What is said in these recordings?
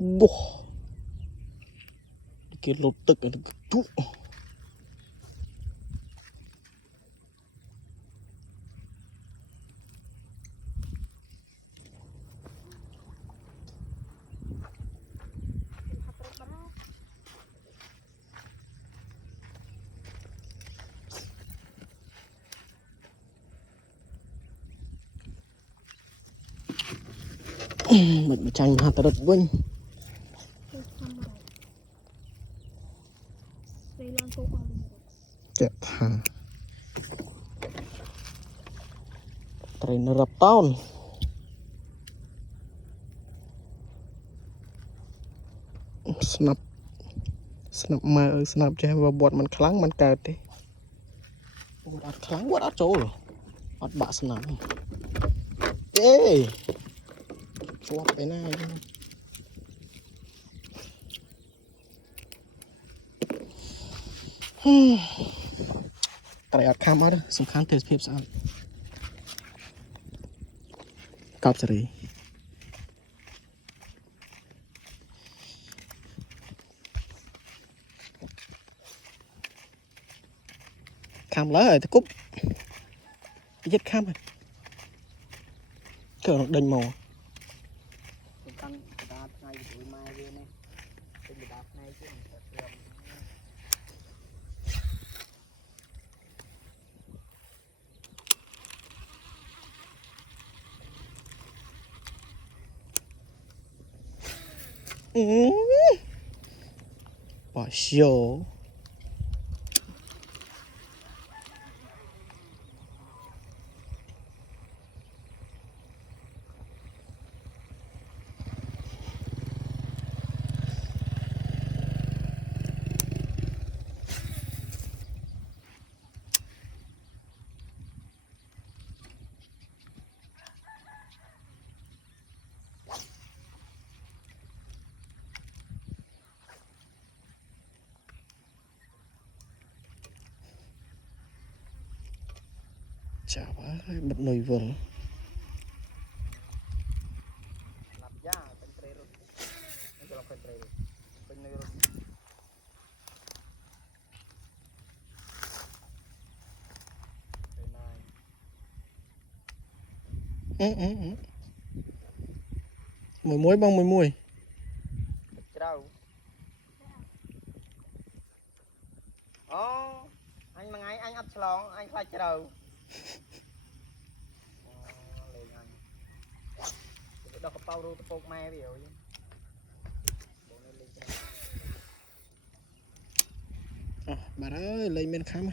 Đùa. Cái lột tức này chú. Mình tranh hạt đất vinh. Chết hả. Trainer rập town. Snap. Snap mà snap cho em vào bọt mình kháng mình cợt đi. Bọt kháng bọt át chỗ rồi. Bọt bạ snap. Ê. Chụp cái này. Tại khám ở đây, sung kháng test phép sao. Cặp sợi. Khám lỡ rồi, cúp. Giết khám rồi. Cỡ nó đành màu. Bỏ xô. Chà ơi, bật nồi vừa. Mùi muối bông mùi muối. Anh mà ngày anh ấp slong anh phải trâu. Đâu có bao rồi tôi mai biểu chứ. Bà ơi, lấy men khám.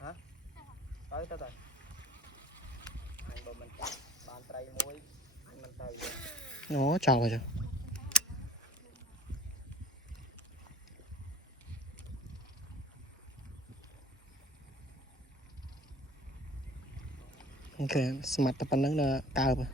Hả? Tới tới rồi. Anh bộ mình bàn tay muối anh mình tới. Nó chào rồi. Ok, smart tập năng là cao mà.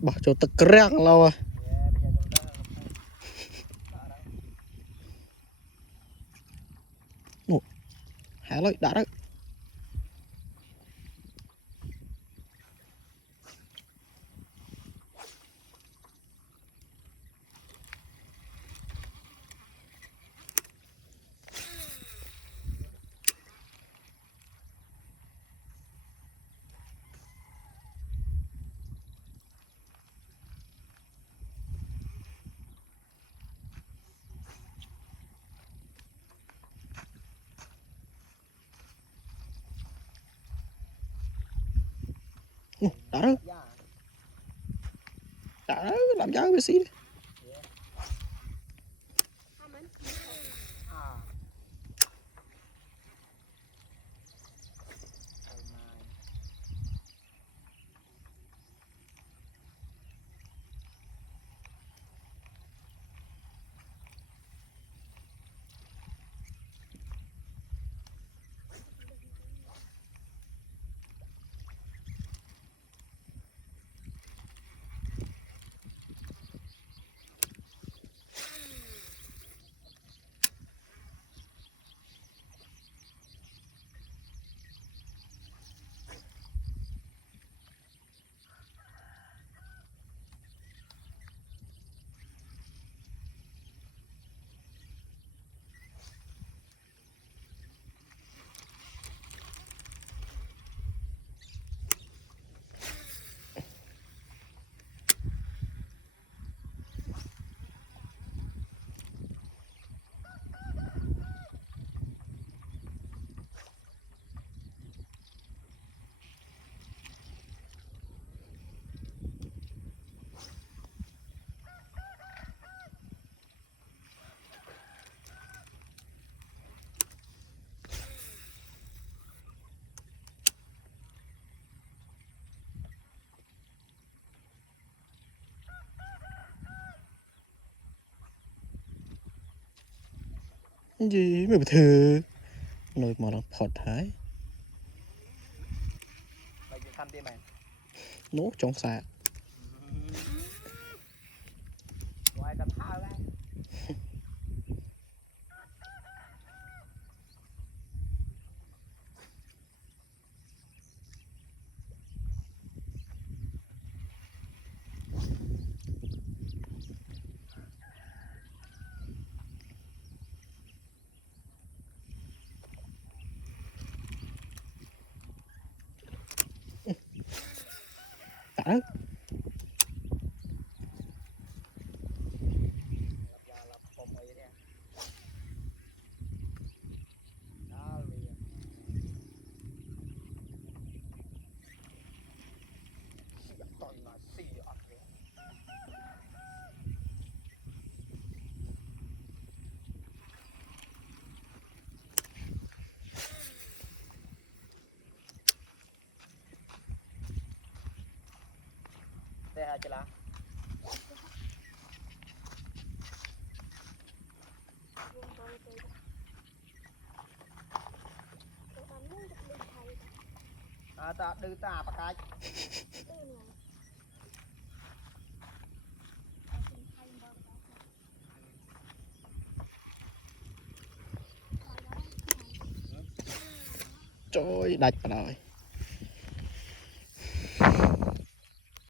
Bỏ chỗ tực răng lâu à. Hả lôi đã đấy. Đã đâu, dạ đã đâu, làm sao với xí. à Cây mai. Gì mà thừa nồi mà nó phọt hái Bây giờ thăm đi mày. nốt trong sạc Ngoài tầm thao ra. đã đâu. Là phòng ấy nè. Đó vì tỏi mà xì ọt kìa. Đây hả chị lá? À ta đưa ta bà cái. Trời đạch vào rồi